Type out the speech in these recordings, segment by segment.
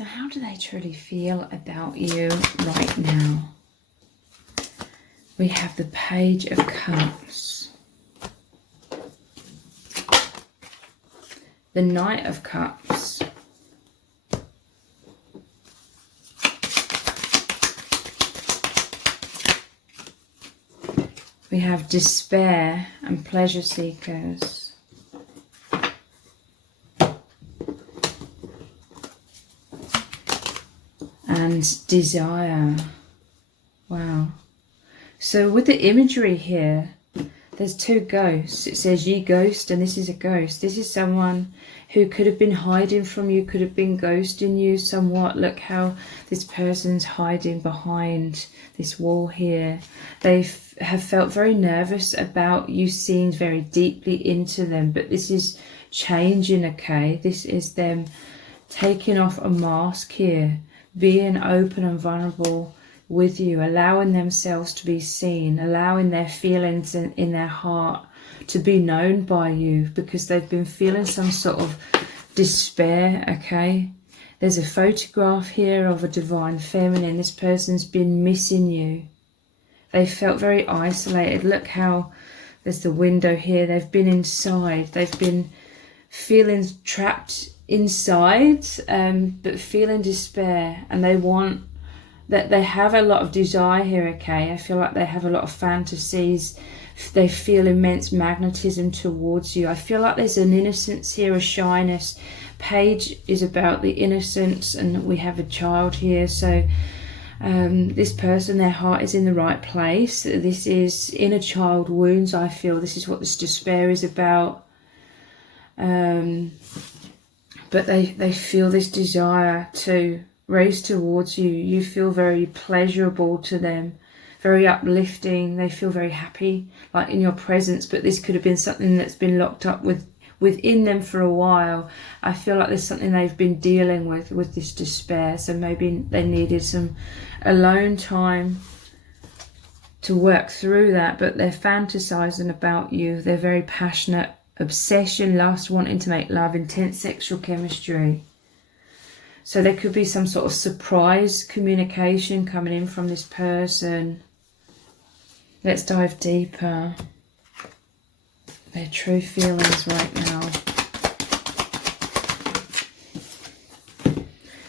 So how do they truly feel about you right now? We have the Page of Cups, the Knight of Cups, we have despair and pleasure seekers, and desire. Wow. So with the imagery here, there's two ghosts. It says ye ghost, and this is a ghost. This is someone who could have been hiding from you, could have been ghosting you somewhat. Look how this person's hiding behind this wall here. They have felt very nervous about you seeing very deeply into them, but this is changing, okay? This is them taking off a mask here, being open and vulnerable with you, allowing themselves to be seen, allowing their feelings in their heart to be known by you, because they've been feeling some sort of despair, okay? There's a photograph here of a divine feminine. This person's been missing you. They felt very isolated. Look how there's the window here. They've been inside. They've been feeling trapped inside, but feeling despair, and they want that. They have a lot of desire here, okay? I feel like they have a lot of fantasies. They feel immense magnetism towards you. I feel like there's an innocence here, a shyness. Page is about the innocence, and we have a child here. So this person, their heart is in the right place. This is inner child wounds, I feel. This is what this despair is about. But they feel this desire to raise towards you. You feel very pleasurable to them, very uplifting. They feel very happy, like in your presence, but this could have been something that's been locked up within them for a while. I feel like there's something they've been dealing with this despair, so maybe they needed some alone time to work through that, but they're fantasizing about you. They're very passionate, obsession, lust, wanting to make love, intense sexual chemistry. So there could be some sort of surprise communication coming in from this person. Let's dive deeper. Their true feelings right now.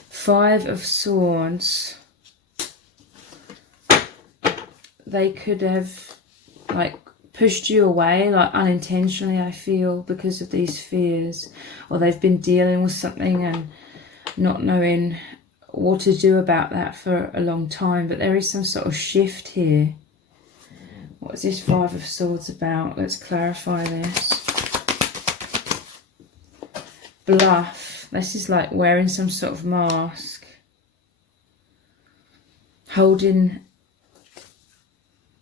5 of Swords. They could have like pushed you away, like unintentionally, I feel, because of these fears. Or they've been dealing with something and not knowing what to do about that for a long time. But there is some sort of shift here. What is this 5 of Swords about? Let's clarify this. Bluff. This is like wearing some sort of mask. Holding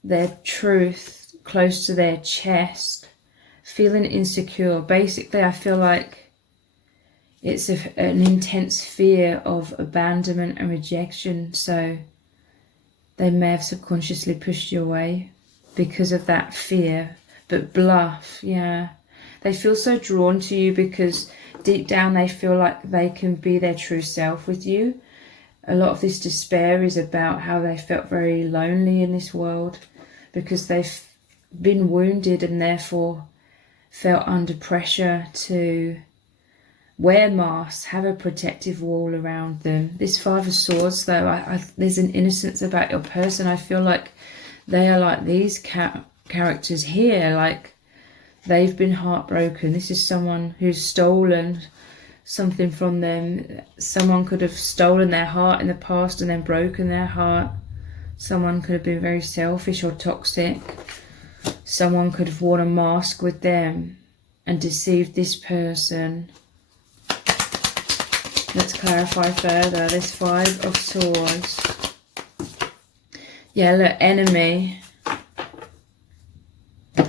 their truth close to their chest. Feeling insecure. Basically, I feel like it's an intense fear of abandonment and rejection. So they may have subconsciously pushed you away because of that fear. But bluff, yeah. They feel so drawn to you because deep down they feel like they can be their true self with you. A lot of this despair is about how they felt very lonely in this world because they've been wounded and therefore felt under pressure to wear masks, have a protective wall around them. This 5 of Swords, though, there's an innocence about your person. I feel like they are like these characters here, like they've been heartbroken. This is someone who's stolen something from them. Someone could have stolen their heart in the past and then broken their heart. Someone could have been very selfish or toxic. Someone could have worn a mask with them and deceived this person. Let's clarify further. This 5 of Swords. Yeah, look, enemy.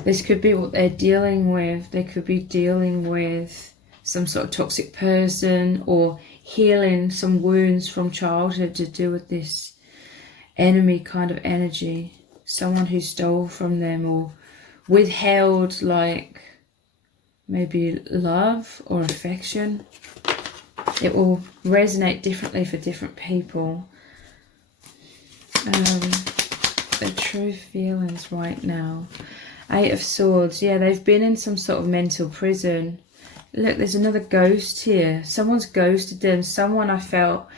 This could be what they're dealing with. They could be dealing with some sort of toxic person or healing some wounds from childhood to do with this enemy kind of energy. Someone who stole from them or withheld, like maybe love or affection. It will resonate differently for different people. Their true feelings right now. 8 of Swords. Yeah, they've been in some sort of mental prison. Look, there's another ghost here. Someone's ghosted them. Someone I feel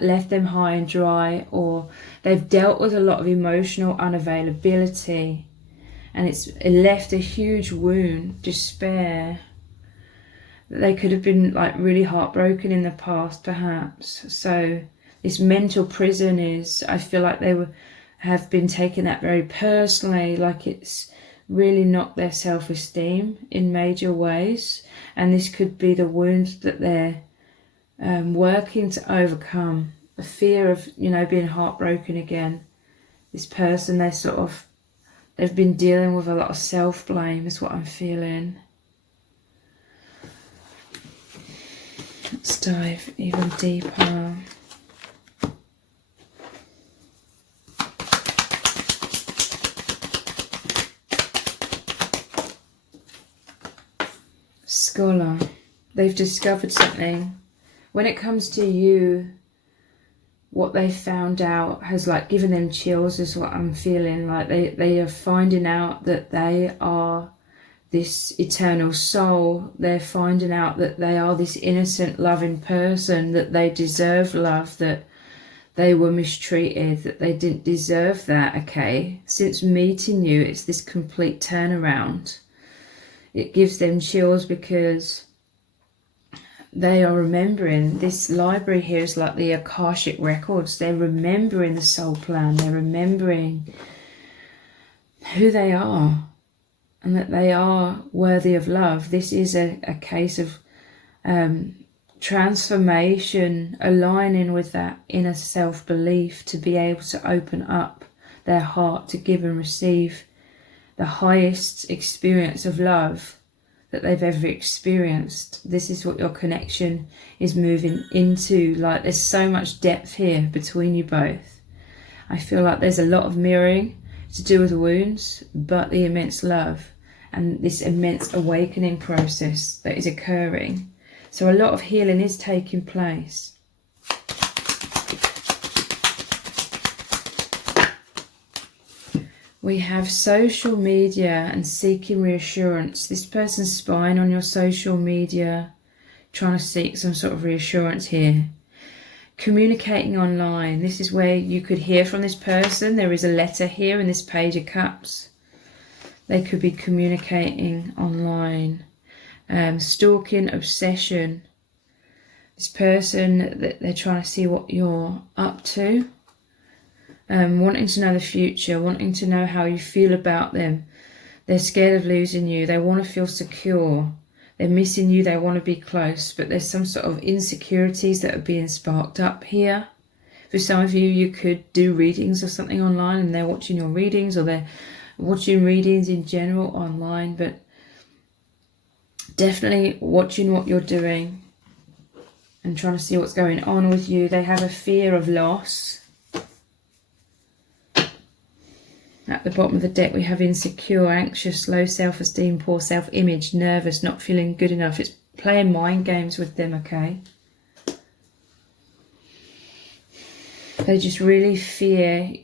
left them high and dry, or they've dealt with a lot of emotional unavailability, and it left a huge wound, despair. They could have been like really heartbroken in the past, perhaps. So this mental prison is, I feel like they have been taking that very personally, like it's really knocked their self-esteem in major ways. And this could be the wound that they're working to overcome. The fear of, you know, being heartbroken again. This person, they've been dealing with a lot of self-blame is what I'm feeling. Let's dive even deeper. Scholar. They've discovered something. When it comes to you, what they found out has like given them chills is what I'm feeling. Like they are finding out that they are this eternal soul. They're finding out that they are this innocent, loving person, that they deserve love, that they were mistreated, that they didn't deserve that, okay? Since meeting you, it's this complete turnaround. It gives them chills because they are remembering. This library here is like the Akashic records. They're remembering the soul plan. They're remembering who they are, and that they are worthy of love. This is a case of transformation, aligning with that inner self-belief to be able to open up their heart to give and receive the highest experience of love that they've ever experienced. This is what your connection is moving into. Like, there's so much depth here between you both. I feel like there's a lot of mirroring to do with wounds, but the immense love and this immense awakening process that is occurring. So a lot of healing is taking place. We have social media and seeking reassurance. This person's spying on your social media, trying to seek some sort of reassurance here. Communicating online. This is where you could hear from this person. There is a letter here in this Page of Cups. They could be communicating online. Stalking, obsession. This person, they're trying to see what you're up to. Wanting to know the future, wanting to know how you feel about them. They're scared of losing you. They want to feel secure. They're missing you. They want to be close. But there's some sort of insecurities that are being sparked up here. For some of you, you could do readings or something online and they're watching your readings, or they're watching readings in general online. But definitely watching what you're doing and trying to see what's going on with you. They have a fear of loss. At the bottom of the deck, we have insecure, anxious, low self-esteem, poor self-image, nervous, not feeling good enough. It's playing mind games with them, okay? They just really fear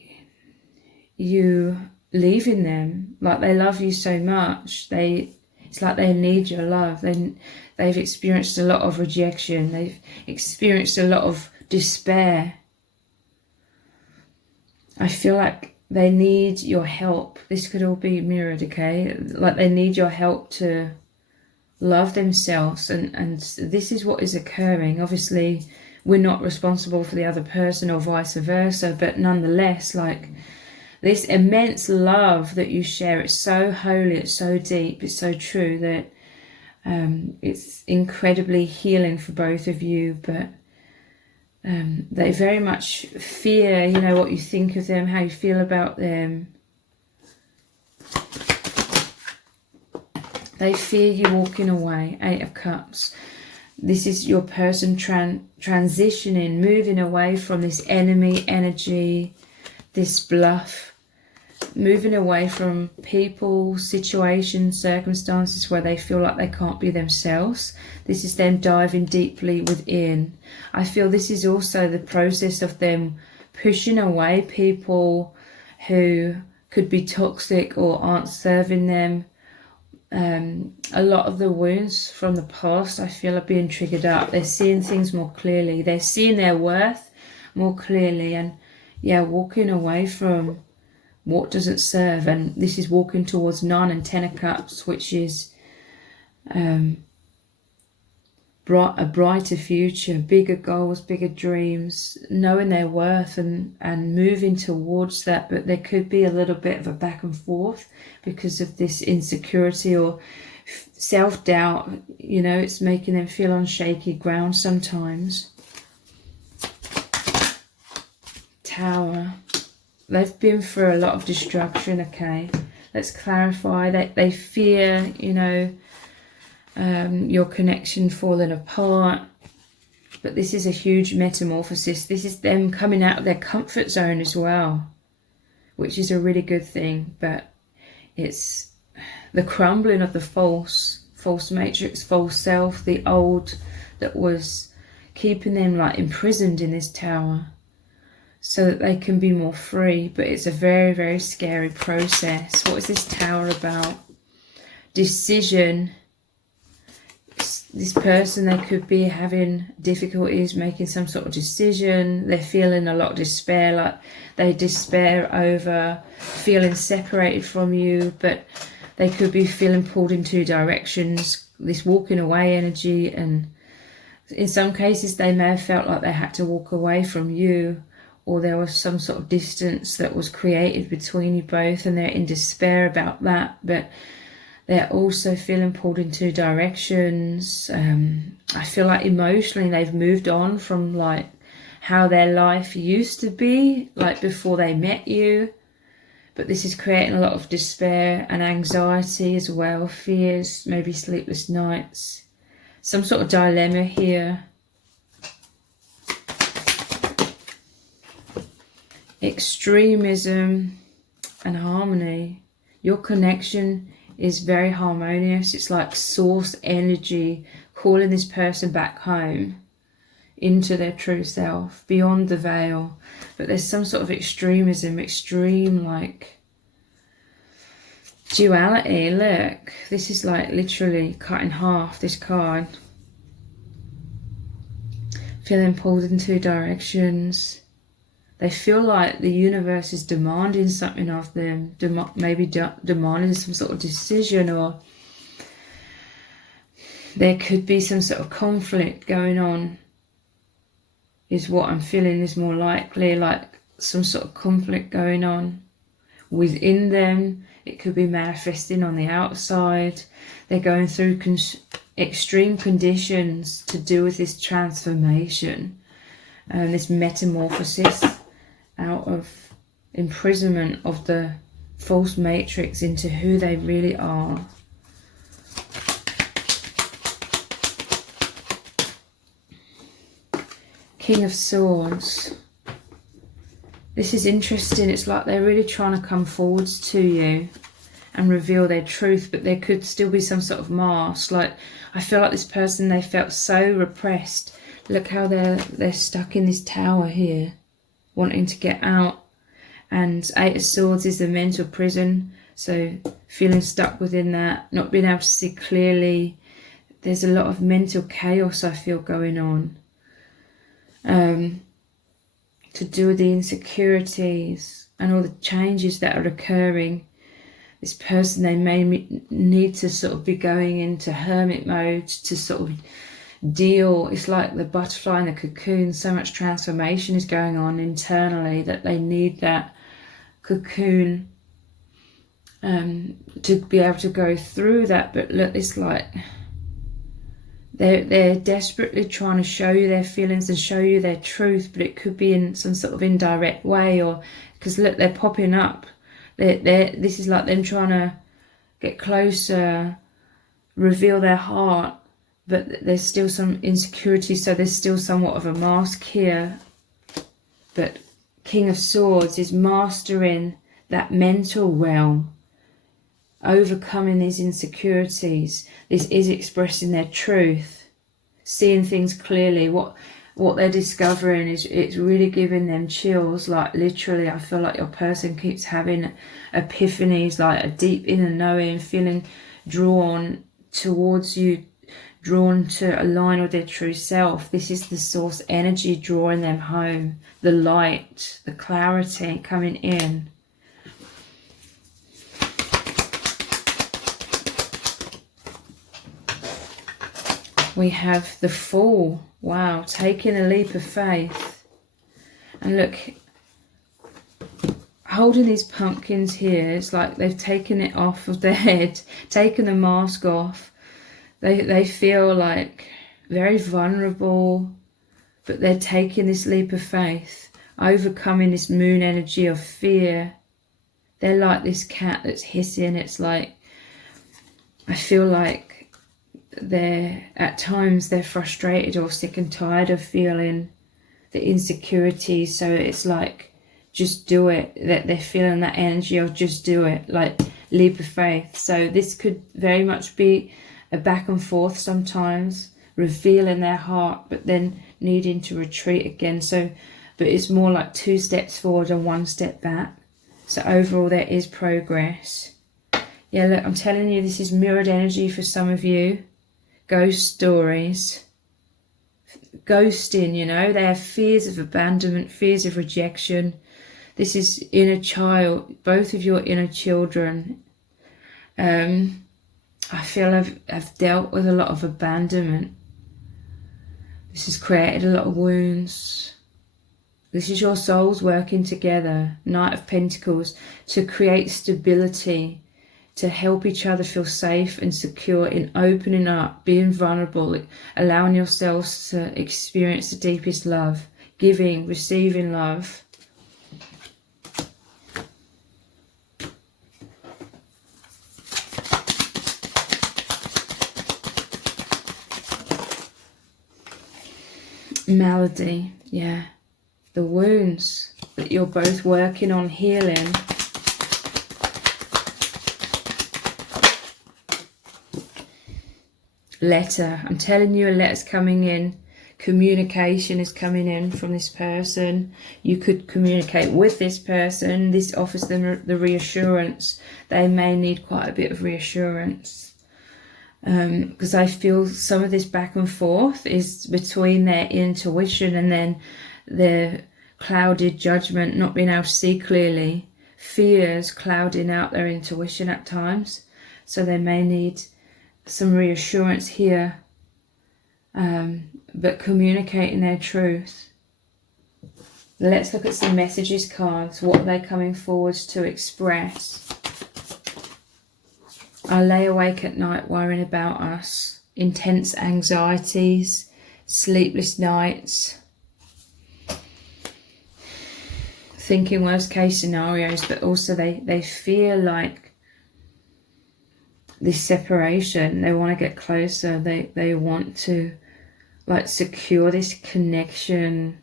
you leaving them. Like, they love you so much. It's like they need your love. They've experienced a lot of rejection. They've experienced a lot of despair. I feel like they need your help. This could all be mirrored, okay? Like, they need your help to love themselves. And this is what is occurring. Obviously, we're not responsible for the other person or vice versa. But nonetheless, like, this immense love that you share, it's so holy, it's so deep, it's so true that it's incredibly healing for both of you. But they very much fear, you know, what you think of them, how you feel about them. They fear you walking away. 8 of Cups. This is your person transitioning, moving away from this enemy energy, this bluff, moving away from people, situations, circumstances where they feel like they can't be themselves. This is them diving deeply within. I feel this is also the process of them pushing away people who could be toxic or aren't serving them. A lot of the wounds from the past, I feel, are being triggered up. They're seeing things more clearly. They're seeing their worth more clearly, and yeah, walking away from what doesn't serve. And this is walking towards 9 and 10 of Cups, which is a brighter future, bigger goals, bigger dreams, knowing their worth and moving towards that. But there could be a little bit of a back and forth because of this insecurity or self-doubt. You know, it's making them feel on shaky ground sometimes. Tower. They've been through a lot of destruction, okay? Let's clarify that they fear, you know, your connection falling apart. But this is a huge metamorphosis. This is them coming out of their comfort zone as well, which is a really good thing. But it's the crumbling of the false matrix, false self, the old that was keeping them like imprisoned in this tower, so that they can be more free. But it's a very, very scary process. What is this tower about? Decision. This person, they could be having difficulties making some sort of decision. They're feeling a lot of despair, like they despair over feeling separated from you, but they could be feeling pulled in 2 directions, this walking away energy. And in some cases they may have felt like they had to walk away from you, or there was some sort of distance that was created between you both, and they're in despair about that. But they're also feeling pulled in 2 directions. I feel like emotionally they've moved on from like how their life used to be, like before they met you. But this is creating a lot of despair and anxiety as well, fears, maybe sleepless nights, some sort of dilemma here. Extremism and harmony. Your connection is very harmonious. It's like source energy calling this person back home into their true self, beyond the veil. But there's some sort of extremism, extreme like duality. Look, this is like literally cut in half, this card. Feeling pulled in 2 directions. They feel like the universe is demanding something of them, maybe demanding some sort of decision, or there could be some sort of conflict going on, is what I'm feeling is more likely, like some sort of conflict going on within them. It could be manifesting on the outside. They're going through extreme conditions to do with this transformation and this metamorphosis out of imprisonment of the false matrix into who they really are. King of Swords. This is interesting. It's like they're really trying to come forwards to you and reveal their truth, but there could still be some sort of mask. Like, I feel like this person, they felt so repressed. Look how they're stuck in this tower here, wanting to get out. And 8 of Swords is the mental prison, so feeling stuck within that, not being able to see clearly. There's a lot of mental chaos I feel going on, to do with the insecurities and all the changes that are occurring. This person, they may need to sort of be going into hermit mode to sort of deal. It's like the butterfly in the cocoon. So much transformation is going on internally that they need that cocoon to be able to go through that. But look, it's like they're desperately trying to show you their feelings and show you their truth, but it could be in some sort of indirect way, or because look, they're popping up. This is like them trying to get closer, reveal their heart, but there's still some insecurity, so there's still somewhat of a mask here. But King of Swords is mastering that mental realm, overcoming these insecurities. This is expressing their truth, seeing things clearly. What they're discovering is, it's really giving them chills. Like literally, I feel like your person keeps having epiphanies, like a deep inner knowing, feeling drawn towards you, drawn to align with their true self. This is the source energy drawing them home, the light, the clarity coming in. We have the Fool. Wow, taking a leap of faith. And look, holding these pumpkins here, it's like they've taken it off of their head, taken the mask off. They feel like very vulnerable, but they're taking this leap of faith, overcoming this moon energy of fear. They're like this cat that's hissing. It's like, I feel like at times they're frustrated or sick and tired of feeling the insecurities. So it's like, just do it. That they're feeling that energy of just do it, like leap of faith. So this could very much be a back and forth sometimes, revealing their heart, but then needing to retreat again. So, but it's more like 2 steps forward and 1 step back. So overall, there is progress. Yeah, look, I'm telling you, this is mirrored energy for some of you. Ghost stories, ghosting, you know, they have fears of abandonment, fears of rejection. This is inner child, both of your inner children. I feel I've dealt with a lot of abandonment. This has created a lot of wounds. This is your souls working together, Knight of Pentacles, to create stability, to help each other feel safe and secure in opening up, being vulnerable, allowing yourselves to experience the deepest love, giving, receiving love. Malady, yeah. The wounds that you're both working on healing. Letter. I'm telling you, a letter's coming in. Communication is coming in from this person. You could communicate with this person. This offers them the reassurance. They may need quite a bit of reassurance. Because I feel some of this back and forth is between their intuition and then their clouded judgment, not being able to see clearly. Fears clouding out their intuition at times. So they may need some reassurance here, but communicating their truth. Let's look at some messages cards. What are they coming forwards to express? I lay awake at night worrying about us. Intense anxieties, sleepless nights, thinking worst case scenarios, but also they feel like this separation. They want to get closer. They want to like secure this connection.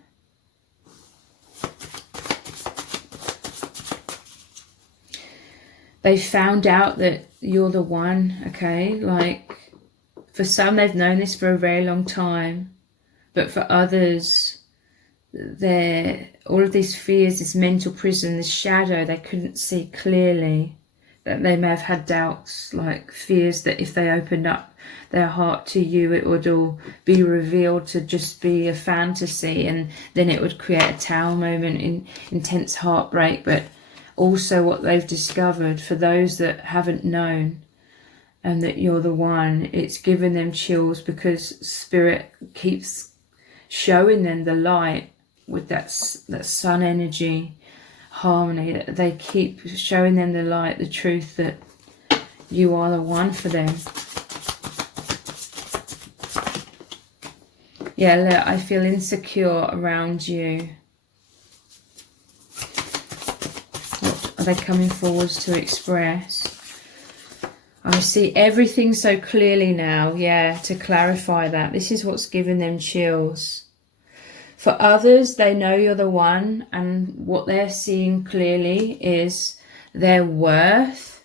They found out that you're the one, okay? Like for some, they've known this for a very long time, but for others, all of these fears, this mental prison, this shadow, they couldn't see clearly. That they may have had doubts, like fears that if they opened up their heart to you, it would all be revealed to just be a fantasy, and then it would create a tower moment in intense heartbreak. But also what they've discovered, for those that haven't known and that you're the one, it's given them chills because Spirit keeps showing them the light with that sun energy, harmony. They keep showing them the light, the truth that you are the one for them. Yeah, look, I feel insecure around you. What are they coming forwards to express? I see everything so clearly now. Yeah, to clarify that. This is what's giving them chills. For others, they know you're the one, and what they're seeing clearly is their worth.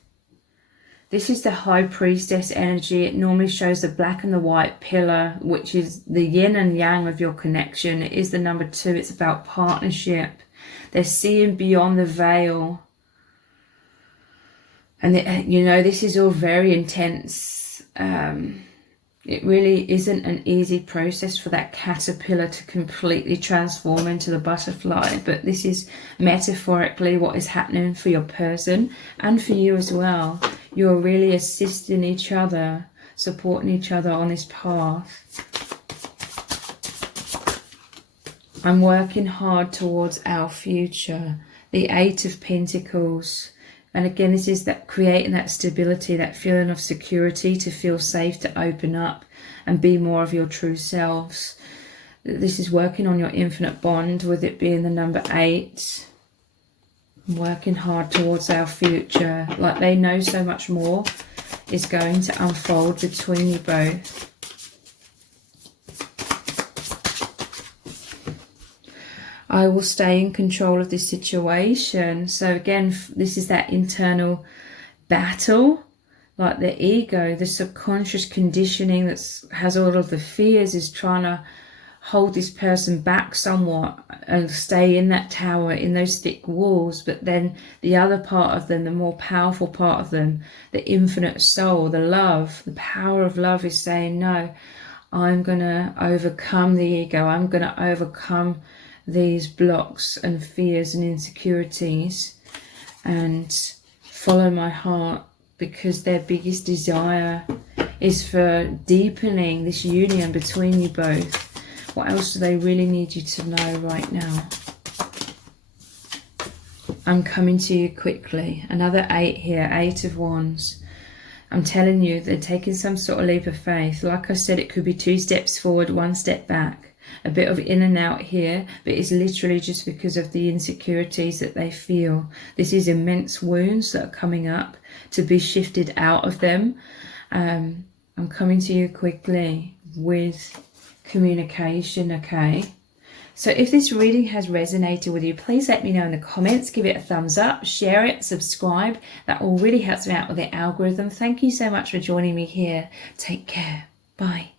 This is the High Priestess energy. It normally shows the black and the white pillar, which is the yin and yang of your connection. It is the number 2. It's about partnership. They're seeing beyond the veil. And, you know, this is all very intense. It really isn't an easy process for that caterpillar to completely transform into the butterfly. But this is metaphorically what is happening for your person and for you as well. You're really assisting each other, supporting each other on this path. I'm working hard towards our future. The 8 of Pentacles. And again, this is that creating that stability, that feeling of security, to feel safe, to open up and be more of your true selves. This is working on your infinite bond, with it being the number 8. I'm working hard towards our future. Like they know so much more is going to unfold between you both. I will stay in control of this situation. So again, this is that internal battle, like the ego, the subconscious conditioning that has all of the fears is trying to hold this person back somewhat and stay in that tower, in those thick walls. But then the other part of them, the more powerful part of them, the infinite soul, the love, the power of love is saying, no, I'm going to overcome the ego. I'm going to overcome these blocks and fears and insecurities and follow my heart, because their biggest desire is for deepening this union between you both. What else do they really need you to know right now? I'm coming to you quickly. Another 8 here, 8 of Wands. I'm telling you, they're taking some sort of leap of faith. Like I said, it could be 2 steps forward, 1 step back. A bit of in and out here, but it's literally just because of the insecurities that they feel. This is immense wounds that are coming up to be shifted out of them. I'm coming to you quickly with communication, okay? So if this reading has resonated with you, please let me know in the comments. Give it a thumbs up, share it, subscribe. That all really helps me out with the algorithm. Thank you so much for joining me here. Take care. Bye.